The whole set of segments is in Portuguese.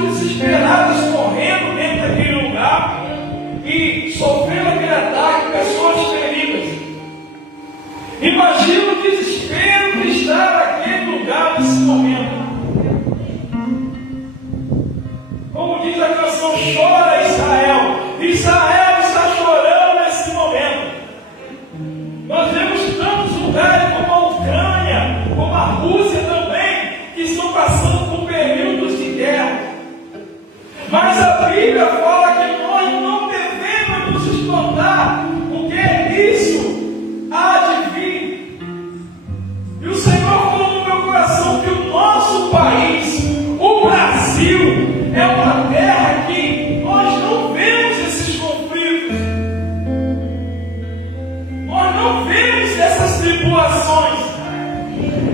pessoas desesperadas correndo dentro daquele lugar e sofrendo aquele ataque, pessoas feridas. Imagina o desespero de estar naquele lugar nesse momento. Como diz a canção, chora Israel. Israel está chorando nesse momento. Nós vemos tantos lugares como a Ucrânia, como a Rússia também, que estão passando por períodos de guerra. Mas a Bíblia fala que nós não devemos nos espantar, porque isso há de vir. E o Senhor falou no meu coração que o nosso país, o Brasil, é uma terra que nós não vemos esses conflitos. Nós não vemos essas tribulações.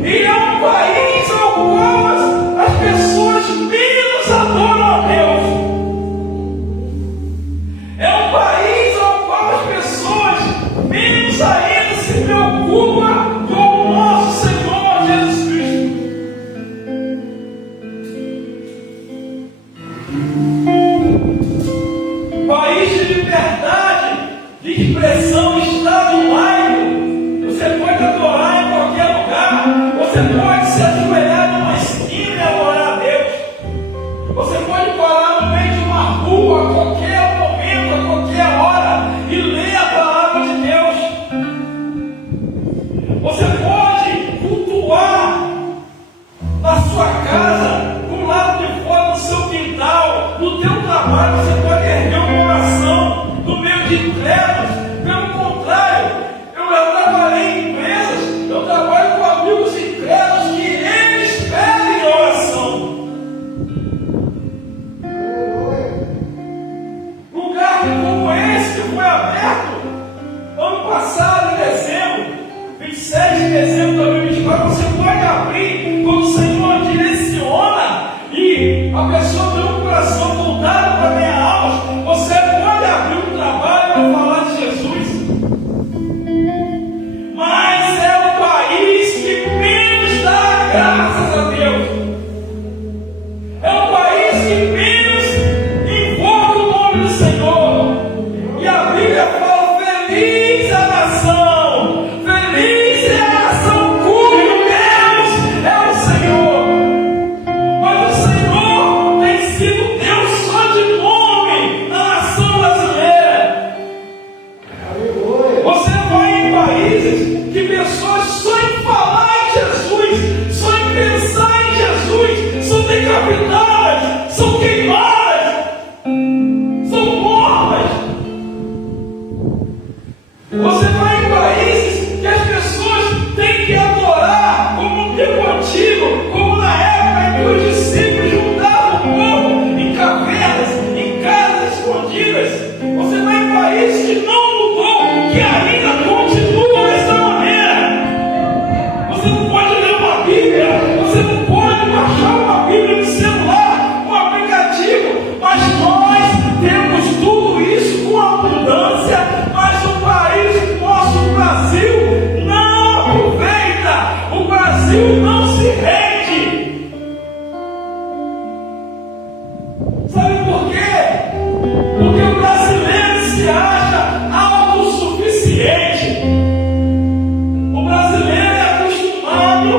E é um país ao qual as pessoas menos adoram a Deus. É um país ao qual as pessoas menos ainda se preocupam com o nosso Senhor Jesus Cristo. País de liberdade, de expressão, Estado laico. Você pode adorar em qualquer lugar. Você pode se ajoelhar numa esquina e adorar a Deus. Você pode parar no meio de uma rua a qualquer momento, a qualquer hora e ler a palavra de Deus. Você pode cultuar na sua casa, do lado de fora, no seu quintal, no teu trabalho. Você pode erguer uma oração no meio de trevas. Pelo contrário, eu já trabalhei em empresas, eu trabalho com amigos incrédulos que eles pedem oração. Lugar como esse que foi aberto ano passado, em dezembro, 27 de dezembro de 2024, você pode abrir quando o Senhor direciona e a pessoa tem um coração voltado para a minha alma. Você pode abrir um trabalho para falar de Jesus. Mas é o país que menos dá graças a Deus. É o país que menos invoca o nome do Senhor. E a Bíblia fala: feliz a nação, feliz é a nação cujo Deus é o Senhor. Mas o Senhor tem sido Deus só de nome na nação brasileira. Você vai em países que pessoas só em falar em Jesus, só em pensar em Jesus, são decapitadas, são queimadas, são mortas. Você vai em países que as pessoas têm que adorar como no tempo antigo, como na época em que os discípulos juntavam o povo em cavernas, em casas escondidas. Você vai em países que não mudou, que ainda continua dessa maneira. Você não pode ler uma Bíblia, você não pode baixar uma Bíblia no celular, um aplicativo, mas nós temos tudo isso com abundância, mas o país, nosso Brasil, não aproveita, o Brasil não se rende. Sabe por quê? Porque o brasileiro se acha autossuficiente. O brasileiro é acostumado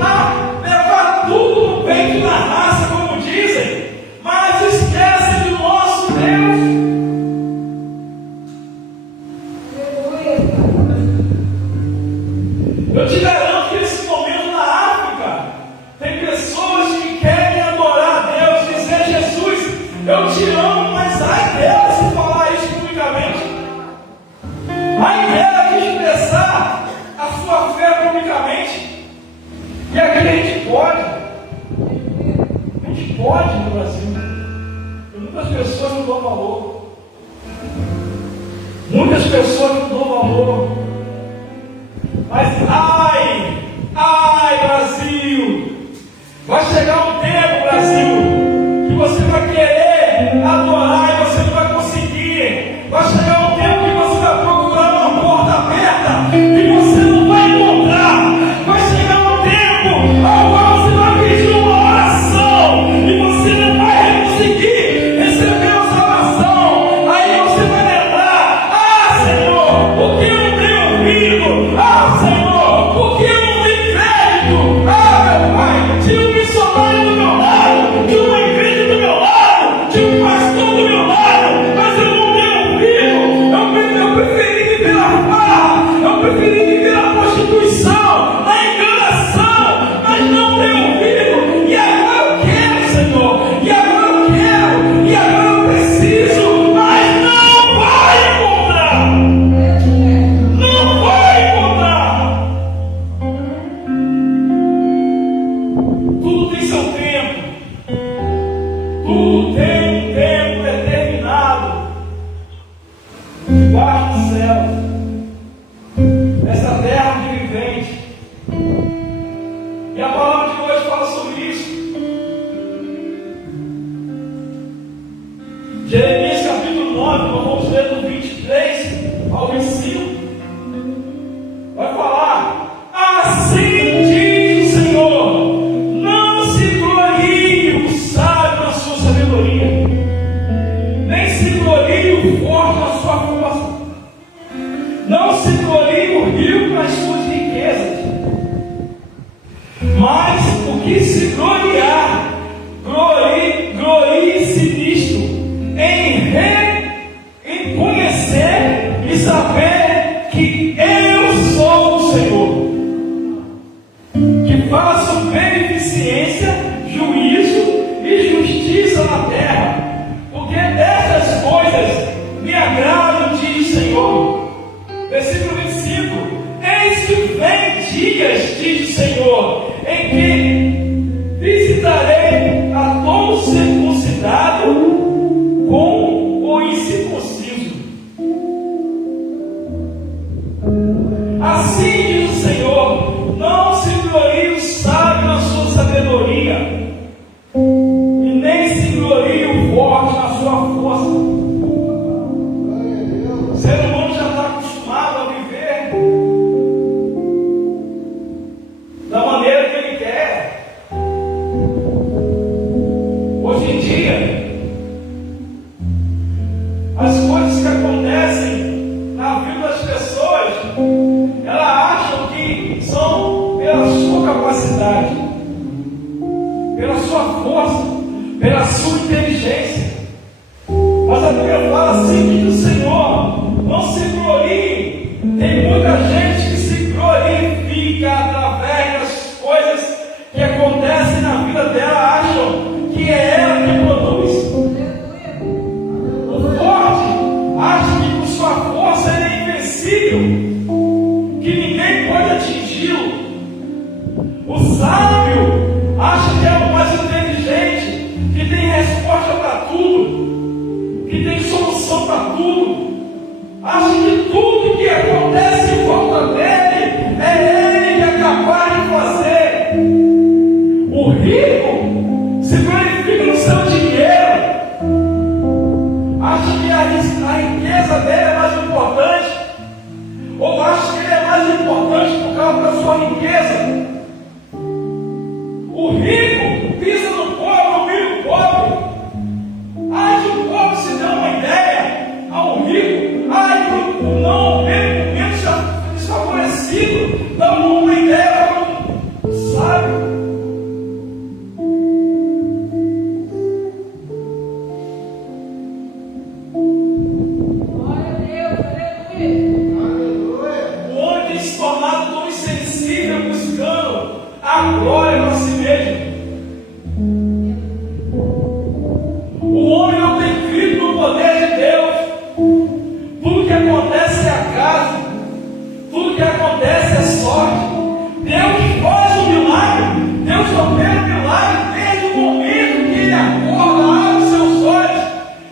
a levar tudo no peito da raça, como dizem, mas esquece do nosso Deus. Eu te garanto que nesse momento na África tem pessoas que querem adorar a Deus, dizer: Jesus, eu te amo, mas ai dela se falar isso publicamente. Ai dela de expressar a sua fé publicamente. E aqui a gente pode no Brasil. E muitas pessoas não dão valor. Muitas pessoas não dão valor. Mas ai Brasil, vai chegar um tempo, Brasil, que você vai querer adorar e você não vai conseguir. Vai chegar um tempo que você vai procurar uma porta aberta e você não vai encontrar. Vai chegar um tempo ao qual você vai pedir uma oração e você não vai Tudo tem um tempo determinado debaixo do céu, nessa terra de vivente. E a palavra de hoje fala sobre isso. Jeremias capítulo 9, nós vamos ler do 23 ao 25. Vai falar: assim diz o Senhor, não se glorie o sábio na sua sabedoria, nem se glorie o forte na sua força, não se glorie o rico nas suas riquezas, mas o que se gloriar, glorie-se nisto, em conhecer e saber que eu sou o Senhor, que faço beneficência, juízo e justiça na terra, porque dessas coisas me agradam, diz o Senhor. Versículo 25: eis que vem dias, diz o Senhor, em que visitarei a todo circuncidado com o incircunciso. Assim diz o Senhor, não se glorie o sábio na sua sabedoria, e nem se glorie o forte na sua força. O ser humano já está acostumado a viver da maneira que ele quer. Hoje em dia, as coisas que acontecem na vida das pessoas, elas acham que são pela sua capacidade, pela sua força, pela sua inteligência. Mas a Bíblia fala assim, diz o Senhor, não se glorie. Tem muita gente que se glorifica através das coisas que acontecem na vida dela, acham que é ela que produz. O forte acha que com sua força ele é invencível, que ninguém pode atingi-lo. O sábio acha que é o mais inteligente, que tem resposta para tudo, que tem solução para tudo. Acha que tudo que acontece em volta dele é ele que é capaz de fazer. O rico se glorifica no seu dinheiro, acha que a riqueza dele é mais importante, ou acha que ele é mais importante por causa da sua riqueza. O rico pisa no pobre, humilha o pobre. Ai de um pobre se dá uma ideia ao rico, ai de um não menos desfavorecido dá uma ideia para um sábio. A glória para si mesmo. O homem não tem crido no poder de Deus. Tudo que acontece é acaso, tudo que acontece é sorte. Deus faz o milagre, Deus opera o milagre desde o momento que ele acorda, abre seus olhos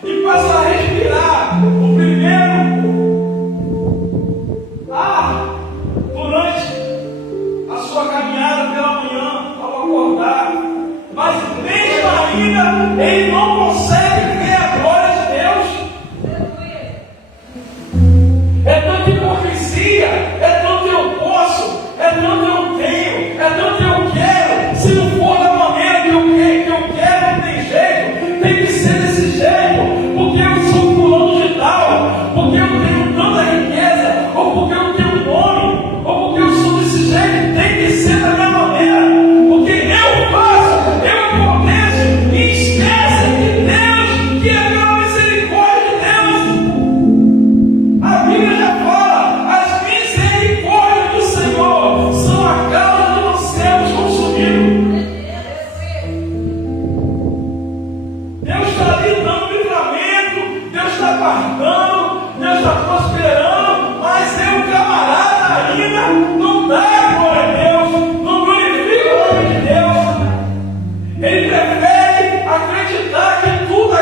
e passa a respirar. O primeiro durante a sua caminhada pela manhã, ao acordar, mas mesmo ainda ele não consegue ver a glória de Deus. É tanta hipocrisia, é tanto eu posso, é tanto eu tenho, é tanto eu quero. Se não for da maneira que eu quero, não tem jeito, tem que ser desse jeito, porque eu sou fulano de tal, porque eu tenho tanta riqueza, ou porque eu tenho nome, ou porque eu sou desse jeito, tem que ser da minha maneira, porque eu faço, eu aconteço, e esquece que Deus, que é pela misericórdia de Deus. A Bíblia já fala, as misericórdias do Senhor são a causa de não sermos consumidos. Deus está ali dando livramento, Deus está guardando, Deus está prosperando, mas eu, camarada, ainda não dá glória a Deus, não glorifica o nome de Deus. Ele prefere acreditar que tudo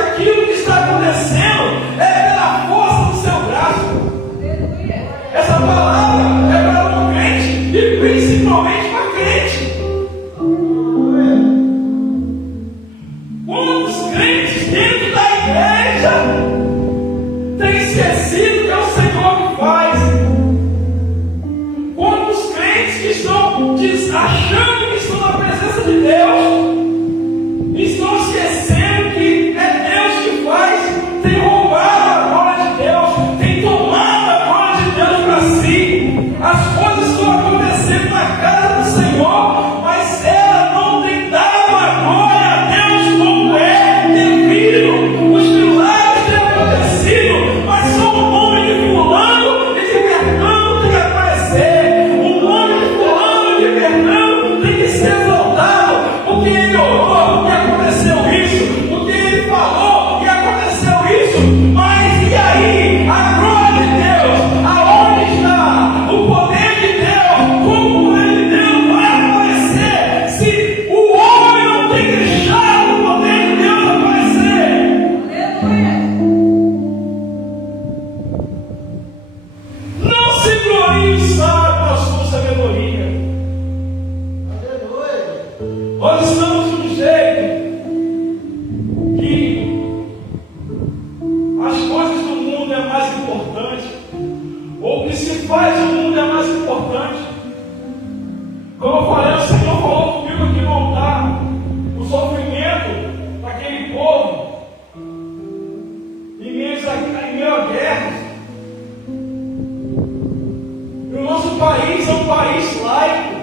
país laico.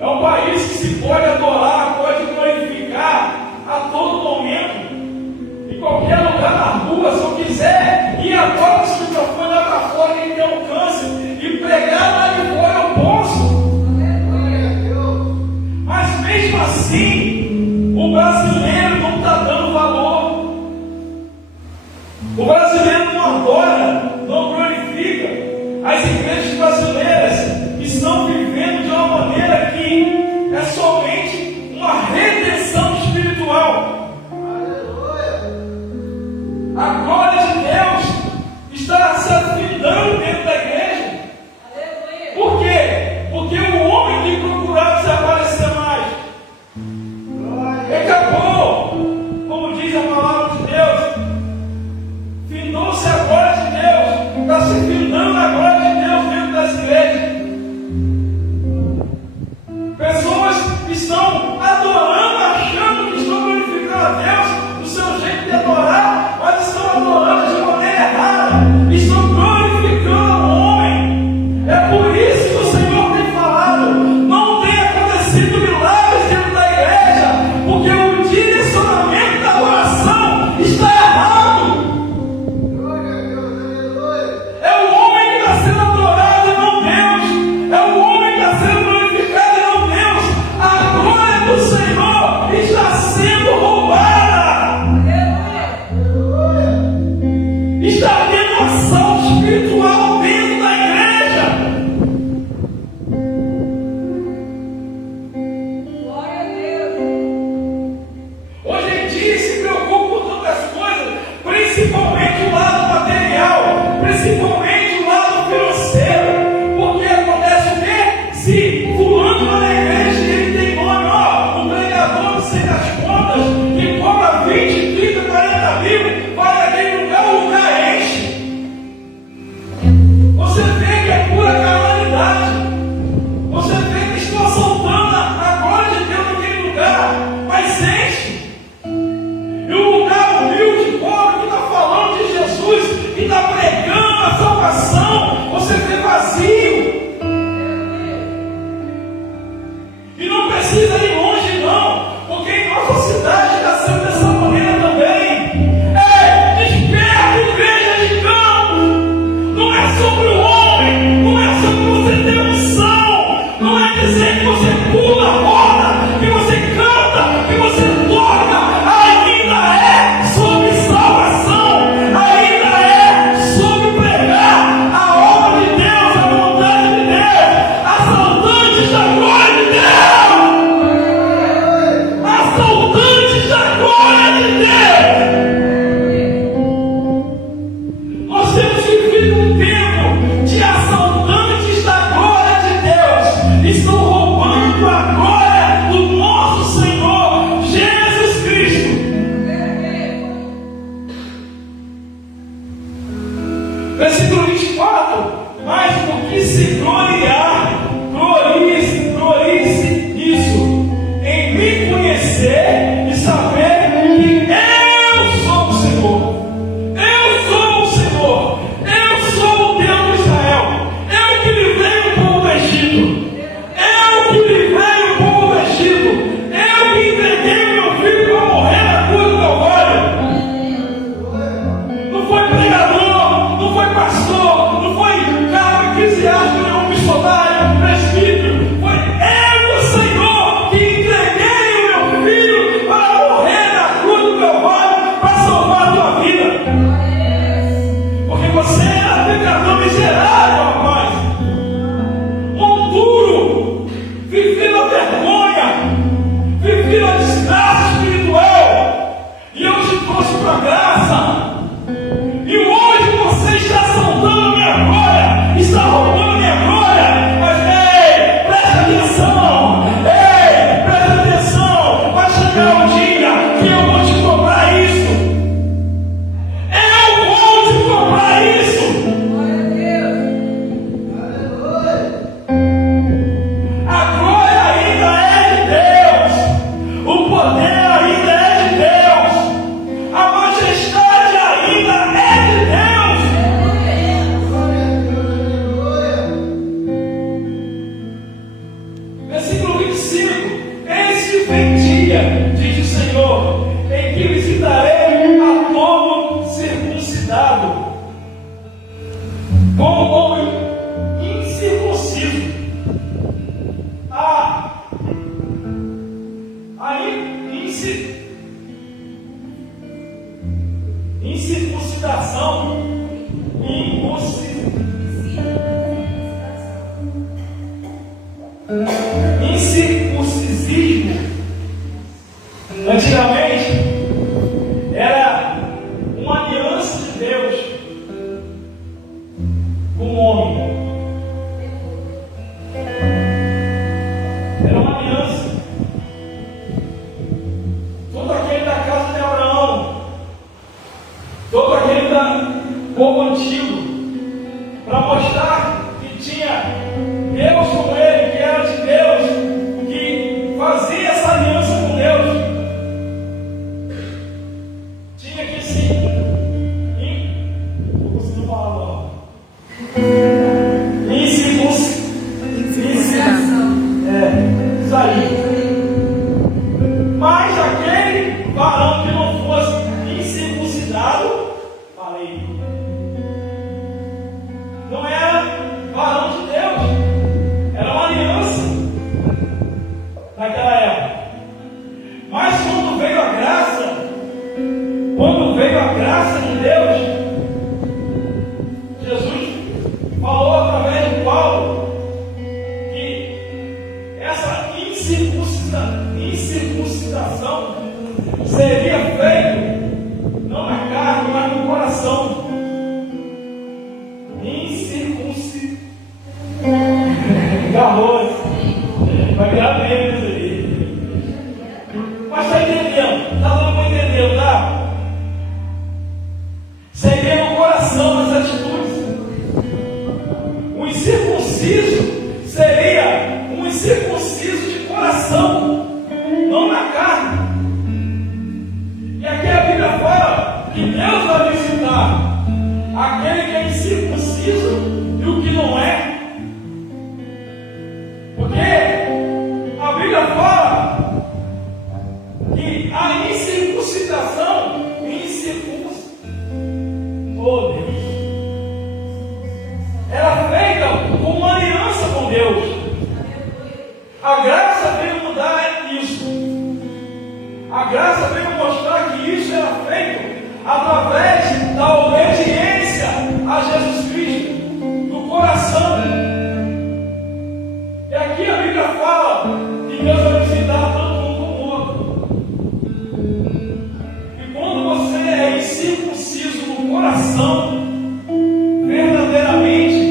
É um país que se pode adorar, pode glorificar a todo momento, em qualquer lugar na rua. Se eu quiser ir agora com esse microfone lá para fora, quem tem alcance, e pregar lá de fora, eu posso. Mas mesmo assim, o brasileiro não está dando valor. O brasileiro não adora, não glorifica. As igrejas brasileiras estão vivendo de uma maneira que é somente uma redenção espiritual. A glória de Deus está se afindando dentro da igreja. Por quê? Porque o homem que procurava se aparecer mais acabou, como diz a palavra de Deus, findou-se a glória de Deus, está se findando a glória de Deus dentro das igrejas. Pessoas estão adorando, achando que estão glorificando a Deus do seu jeito de adorar, mas estão adorando de maneira errada, estão glorificando o homem. É por isso que o Senhor tem falado: não tem acontecido milagres dentro da igreja, porque o direcionamento da oração está errado. É o homem que está sendo adorado e não Deus. É o homem que está sendo glorificado e não Deus. A glória do Senhor está sendo roubada. Está tendo ação espiritual dentro da igreja. Hoje em dia se preocupa com tantas coisas, principalmente o lado material, principalmente o lado financeiro. Porque acontece o quê? Se fulano vai na igreja e ele tem nome, ó, o pregador não sei das contas, que cobra 20, 30, 40 mil, vai naquele lugar, o lugar enche. Você vê que é pura carnalidade. Você vê que estão assaltando a glória de Deus naquele lugar, mas enche. E o lugar humilde, pobre, que está falando de Jesus, que está pregando a salvação, você vê vazio. E não precisa ir longe, não, porque em nossa cidade está sendo dessa maneira também. Desperta, igreja de campo. Não é sobre o homem, não é sobre você ter unção, não é dizer que você pula, roda, que você canta, que você toca. Ainda é sobre salvação, ainda é sobre pregar a obra de Deus, a vontade de Deus, assaltantes da glória de Deus, assaltantes da glória de Deus. Nós temos vivido um tempo de assaltantes da glória de Deus. Estão roubando a glória do nosso Senhor Jesus Cristo. Versículo 24: mas por que se gloriar, glorie-se nisso, em me conhecer e saber que eu sou o Senhor. Eu sou o Senhor, eu sou o Deus de Israel. Eu que livrei o povo do Egito, eu que livrei o povo do Egito, eu que entreguei meu filho para morrer na cruz do Calvário. Não foi pregador, não foi pastor, não foi cargo eclesiástico. incircuncidação e incircuncisismo. Antigamente era uma aliança de Deus com o homem. Era uma aliança. Todo aquele da casa de Abraão, todo aquele do povo antigo, para mostrar que tinha Deus com ele, que era de Deus, que fazia essa aliança com Deus. Tinha que se você não fala isso aí. Mas aquele varão que não fosse incircuncidado, falei, não era varão de Deus, era uma aliança naquela época. Mas quando veio a graça de Deus, Jesus falou através de Paulo que essa incircuncidação seria feita não na carne, mas no coração. Calor, vai virar medo isso aí. Mas está entendendo? Está dando para entender, tá? Seria no coração as atitudes. O incircunciso seria um incircunciso de coração, não na carne. E aqui a Bíblia fala que Deus vai visitar aquele que é incircunciso e o que não é. Porque a Bíblia fala que a incircuncidação, oh Deus, era feita com uma aliança com Deus. A graça veio mudar isso. A graça veio mostrar que isso era feito através da obediência a Jesus Cristo, do coração. E aqui a Bíblia fala que Deus vai visitar tanto um como o outro. E quando você é incircunciso no coração, verdadeiramente,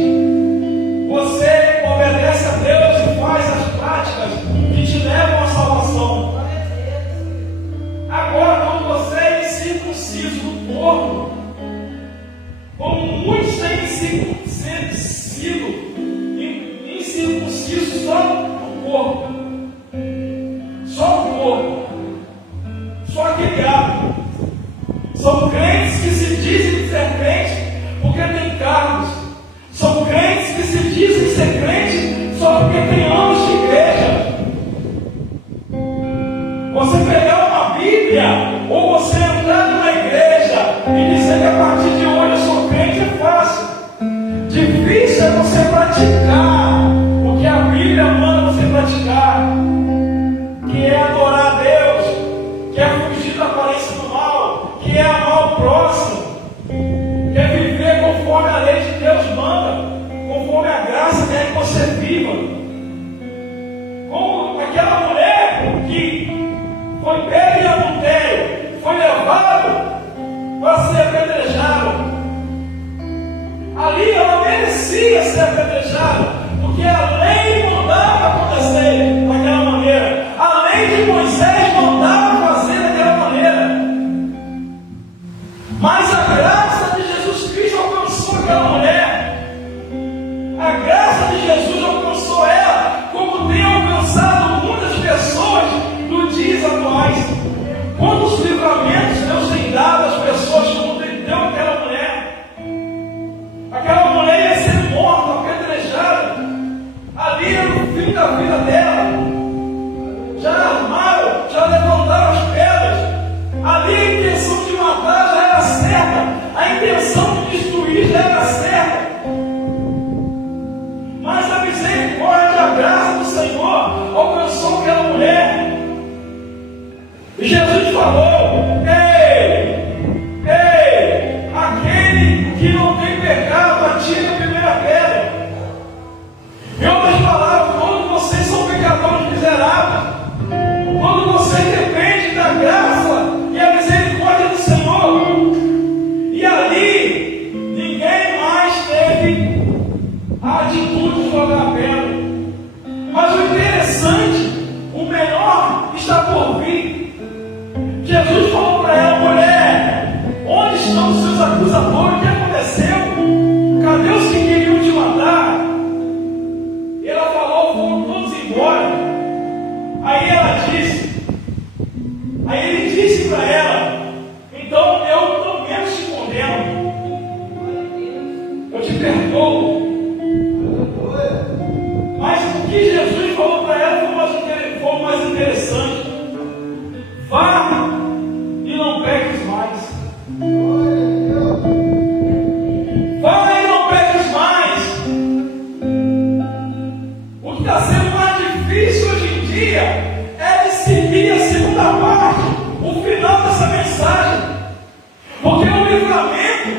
você obedece a Deus e faz as práticas que te levam à salvação. Agora, quando você é incircunciso no corpo, como muitos têm sido incircunciso só no corpo, só aquele ato. São crentes que se dizem ser crentes porque têm cargos. São crentes que se dizem ser crentes só porque têm anos de igreja. Você pegar uma Bíblia ou você entrar numa igreja e dizer que a partir de hoje eu sou crente é fácil. Difícil é você praticar o que a Bíblia manda você praticar, que é adorar a Deus, que é fugir da aparência do mal, que é amar o próximo, que é viver conforme a lei de Deus manda, conforme a graça quer que você viva. Como aquela mulher que foi pega em adultério, foi levada para ser apedrejada. Ali ela merecia ser apedrejada, porque a lei mandava acontecer daquela maneira. A lei de Moisés mandava fazer daquela maneira. Mas a graça de Jesus Cristo alcançou aquela mulher. A graça de Jesus alcançou ela, como tem alcançado muitas pessoas nos dias atuais. Quantos livramentos Deus tem dado às pessoas como deu aquela mulher? Aquela mulher ia ser morta, apedrejada. Ali era o fim da vida dela. Já armaram, já levantaram as pedras. Ali a intenção de matar já era certa. A intenção de destruir já era certa. Porque o livramento,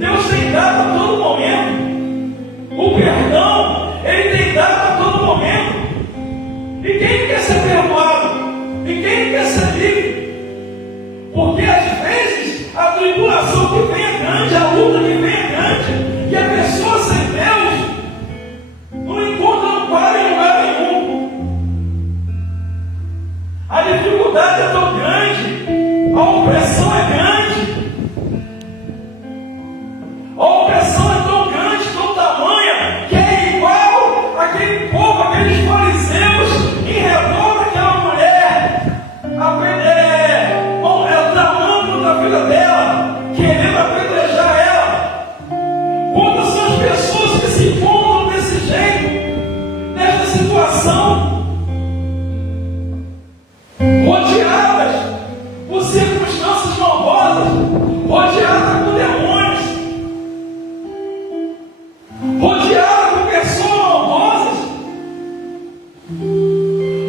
Deus tem dado a todo momento. O perdão, Ele tem dado a todo momento. E quem quer ser perdoado? E quem quer ser livre? Porque às vezes a tribulação que vem é grande, a luta que vem é grande, e a pessoa sem Deus não encontra amparo em lugar nenhum. A dificuldade é tão grande, a opressão é grande, a opressão é tão grande, tão tamanha, que é igual aquele povo, aqueles fariseus em redor daquela mulher, tramando na vida dela, querendo apedrejar ela. Quantas são as pessoas que se encontram desse jeito, nessa situação, rodeadas por circunstâncias malvosas, rodeadas por demônios, rodeadas por pessoas malvosas.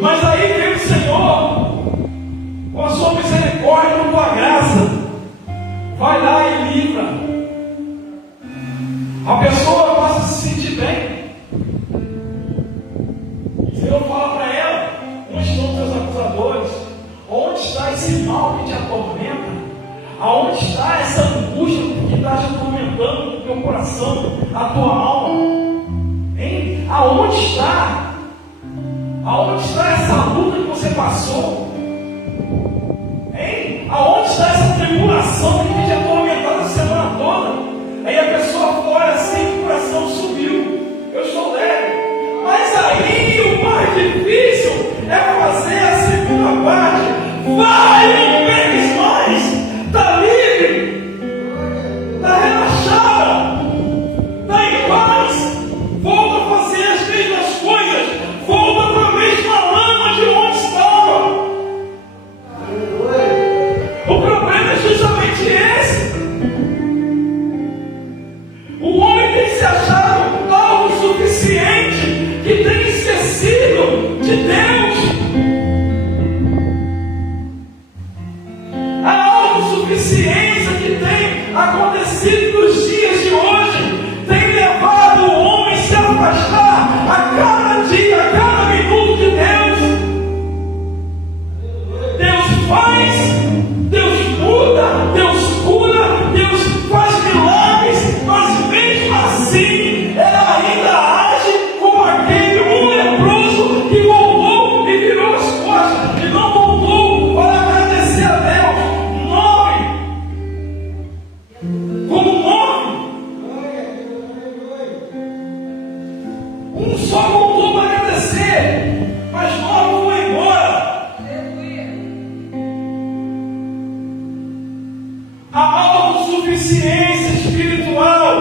Mas aí vem o Senhor, com a sua misericórdia, com a tua graça, vai lá e livra. A pessoa passa a se sentir bem. O Senhor fala para ela: onde estão teus acusadores? Onde está esse mal que te atormenta? Aonde está essa angústia que está te atormentando no teu coração, a tua alma? Hein? Aonde está? Aonde está essa luta que você passou? Hein? Aonde está essa tribulação que tem te atormentado a semana toda? Aí a pessoa olha assim, o coração subiu. Eu estou leve. Mas aí o mais difícil é fazer a segunda parte. Vai, não pegues mais. Está livre. Está relaxada. Está em paz. Volta a fazer as mesmas coisas. Volta para a mesma lama de onde estava. O problema é justamente esse. O homem tem se achado autossuficiente, que tem esquecido de Deus. A autossuficiência que tem acontecido nos dias de hoje tem levado o homem a se afastar a cada dia, a cada minuto de Deus. Deus faz, Deus muda, Deus cura, Deus faz milagres, mas mesmo assim ela ainda age como aquele leproso que voltou e virou as costas e não voltou para agradecer a Deus. Como morre. Um só voltou para agradecer, mas 9 foi embora. A autossuficiência espiritual,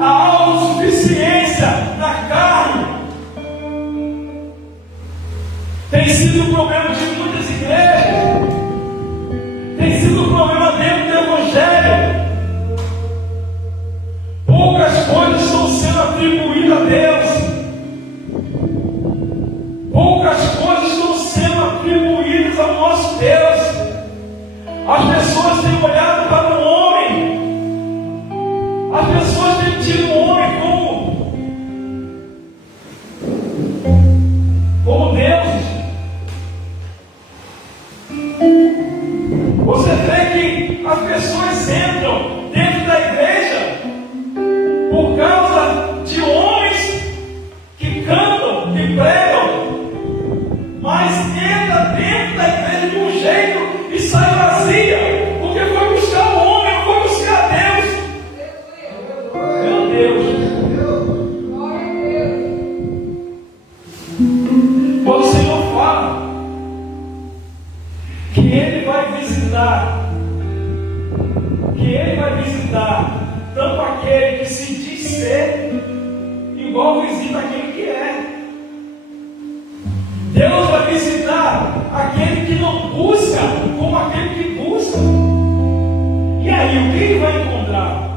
a autossuficiência na carne, tem sido o problema de muitas igrejas, tem sido o problema dentro do Evangelho. Poucas coisas estão sendo atribuídas a Deus, poucas coisas estão sendo atribuídas ao nosso Deus. As pessoas têm olhado para o homem, as pessoas têm tido o homem como Deus. Você vê que as pessoas entram dentro da igreja por causa de homens que cantam, que pregam, mas entra dentro da igreja de um jeito e sai vazia, porque foi buscar o homem, não foi buscar Deus. Meu Deus. Quando o Senhor fala que Ele vai visitar, tanto aquele que se diz ser, igual visita aquele que é. Deus vai visitar aquele que não busca como aquele que busca. E aí, o que ele vai encontrar?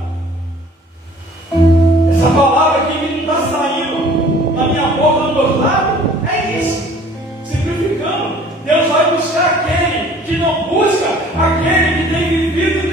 Essa palavra que não está saindo na minha boca, do meu lado, é isso. Simplificando, Deus vai buscar aquele que não busca, aquele que tem vivido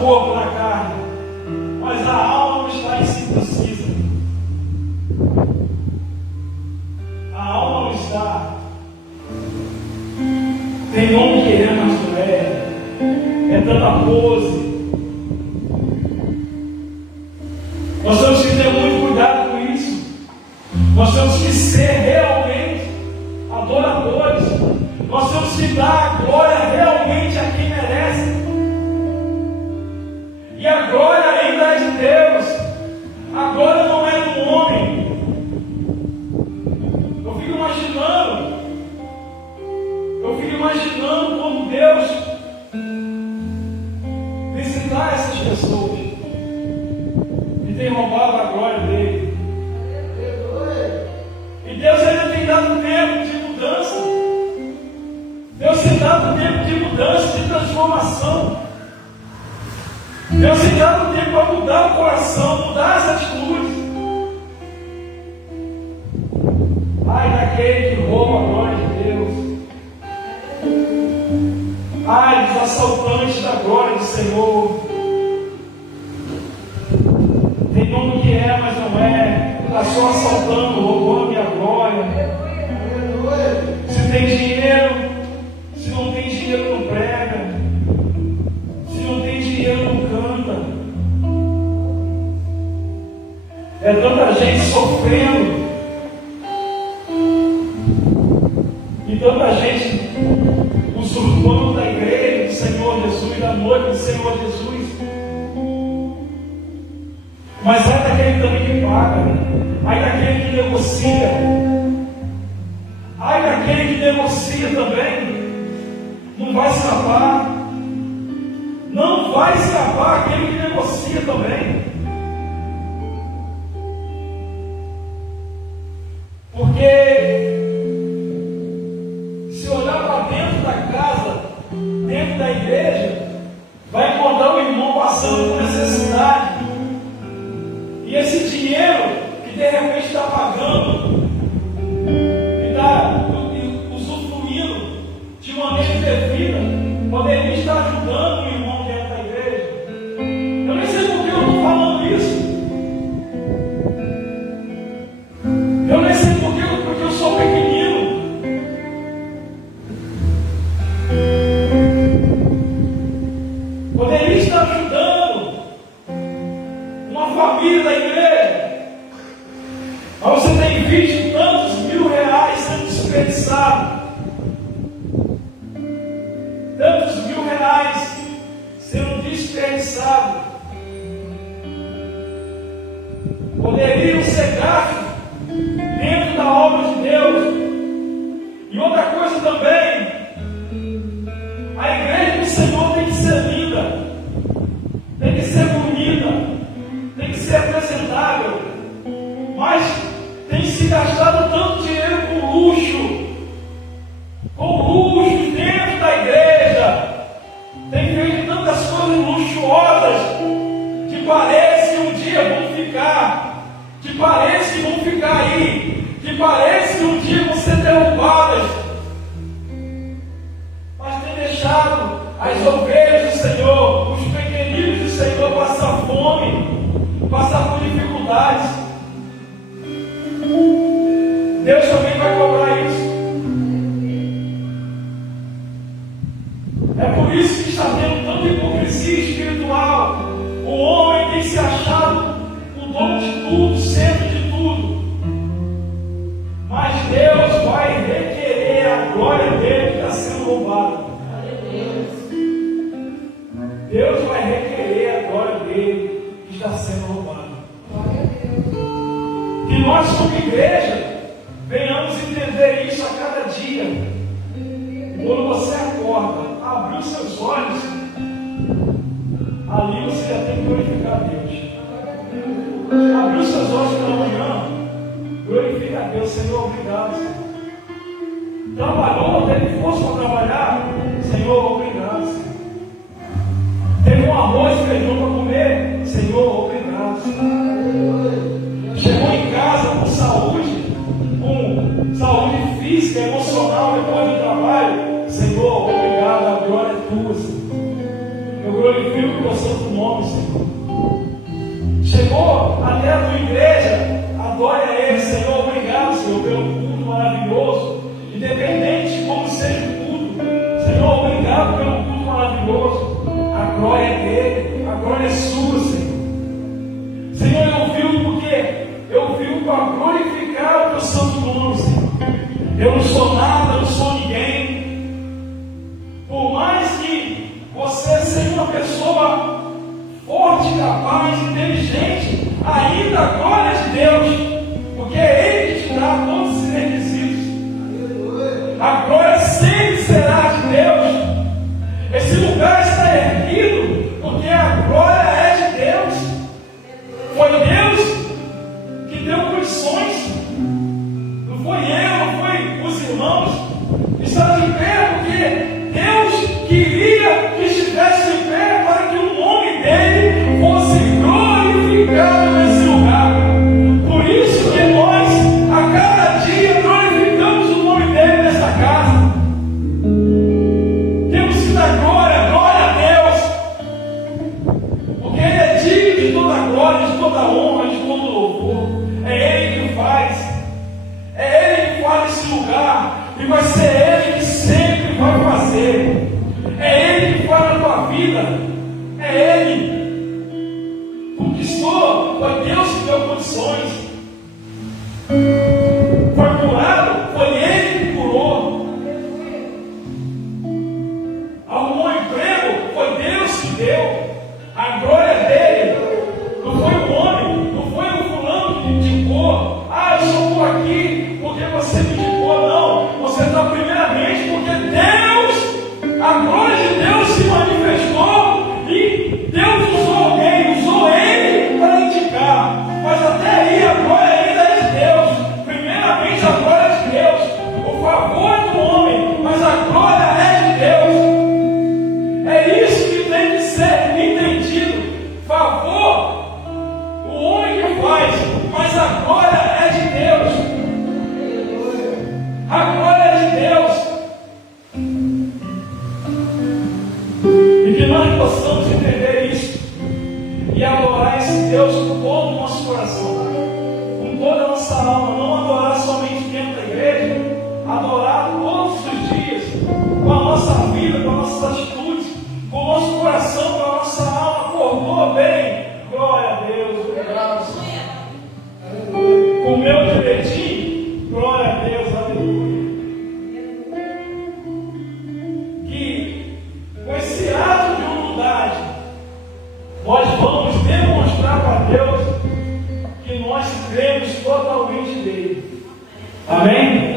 corpo, na carne, mas a alma não está incircuncisa. A alma não está. Tem nome que é, mas não é. É tanta pose. Nós temos que ter muito cuidado com isso. Nós temos que ser realmente adoradores. Nós temos que dar a glória realmente a quem merece. E a glória ainda é de Deus. A glória não é do homem. Eu fico imaginando como Deus visitar essas pessoas que têm roubado a glória dele. E Deus ainda tem dado tempo de mudança. Deus tem dado tempo de mudança, de transformação. Deus tem dado tempo para mudar o coração, mudar as atitudes. Ai daquele que rouba a glória de Deus. Ai dos assaltantes da glória do Senhor. Tem nome que é, mas não é. Está só assaltando, roubando minha glória. Se tem dinheiro, se não tem dinheiro não prega. Se não tem dinheiro não canta. É tanta gente sofrendo. E tanta gente usurpando da igreja do Senhor Jesus, da noiva do Senhor Jesus. Mas é daquele também que paga, ai daquele que negocia, ai daquele que negocia também. Não vai escapar, não vai escapar aquele que negocia também. Porque se olhar para dentro da casa, dentro da igreja, vai encontrar o irmão passando por necessidade. E esse dinheiro que de repente está pagando, e está usufruindo de maneira indevida, poderia estar ajudando o irmão dentro da igreja. Eu nem sei por que eu estou falando isso. Eu nem sei porque eu sou pequenino. Poderia estar ajudando uma família da igreja. Mas você tem visto tantos mil reais sendo desperdiçados. Tantos mil reais sendo desperdiçados. Poderiam ser gastos dentro da obra de Deus. E outra coisa também, a igreja do Senhor tem que ser linda, tem que ser bonita, tem que ser apresentável, mas tem se gastado tanto dinheiro com luxo dentro da igreja, tem feito tantas coisas luxuosas, que parece que um dia vão ficar, que parece que vão ficar aí, que parece que um dia vão ser derrubadas, mas tem deixado as ovelhas do Senhor, os pequeninos do Senhor passar fome, passar por dificuldades. Deus também vai cobrar isso. É por isso que está tendo tanta hipocrisia espiritual. O homem tem se achado o dono de tudo, centro de tudo. Mas Deus vai requerer a glória dele que está sendo roubada. Deus vai requerer a glória dele que está sendo roubada. Que nós, como igreja, venhamos entender isso a cada dia. Quando você acorda, abrir os seus olhos, ali você já tem que glorificar a Deus. Abrir os seus olhos pela manhã, glorifica a Deus. Senhor, obrigado, Senhor. Trabalhou, teve força para trabalhar, Senhor, obrigado, Senhor. Teve um arroz e feijão para comer, Senhor, obrigado, Senhor. Chegou em casa com saúde física, emocional, depois do trabalho, Senhor, obrigado, a glória é tua, Senhor. Eu glorifico o teu santo nome, Senhor. Chegou até a tua igreja, adore a Ele, Senhor. Obrigado, Senhor, pelo culto maravilhoso, independente de como seja o culto. Senhor, obrigado pelo culto maravilhoso. A glória é dele, a glória é sua, Senhor. Senhor, eu vivo porque eu vivo para glorificar o teu santo nome, Senhor. Eu não sou nada, eu não sou ninguém. Por mais que você seja uma pessoa forte, capaz, inteligente, ainda a glória é de Deus, porque é Ele que te dá todos os requisitos. A glória sempre será de Deus. Esse lugar está erguido porque a glória é de Deus. Foi Deus que deu condições. Não foi eu, não foi os irmãos. Está de pé porque Deus queria que estivesse de pé para que o nome dele fosse glorificado nesse lugar. Por isso que nós, a cada dia, glorificamos o nome dele nesta casa. Temos que dar glória, glória a Deus, porque Ele é digno de toda glória, de toda honra, de todo louvor. É Ele que faz, é Ele que faz esse lugar, e vai ser Ele que sempre vai fazer. É Ele que faz na tua vida, é Ele. Conquistou, foi Deus que deu condições. Foi curado, foi Ele que curou. Arrumou emprego, foi Deus que deu. A glória é dele. Não foi o homem, não foi o fulano que te indicou. Ah, eu só estou aqui porque você me indicou. Não, você está primeiramente porque Deus, a glória de Deus se manifestou e Deus usou alguém, usou Ele para indicar. Mas até aí a glória ainda é de Deus. Primeiramente a glória é de Deus. O favor é do homem, mas a glória é de Deus. É isso que tem que ser entendido. Favor, o homem que faz, mas a glória é de Deus. A glória é de Deus. E que nós possamos entender isso e adorar esse Deus com todo o nosso coração, com toda a nossa alma. Não adorar somente dentro da igreja, adorar todos os dias, com a nossa vida, com as nossas atitudes, com o nosso coração, com a nossa alma. Acordou bem, glória a Deus, obrigado, Senhor. Comeu direitinho, glória a Deus, aleluia. Que com esse ato de humildade nós vamos demonstrar para Deus que nós cremos totalmente nele. Amém?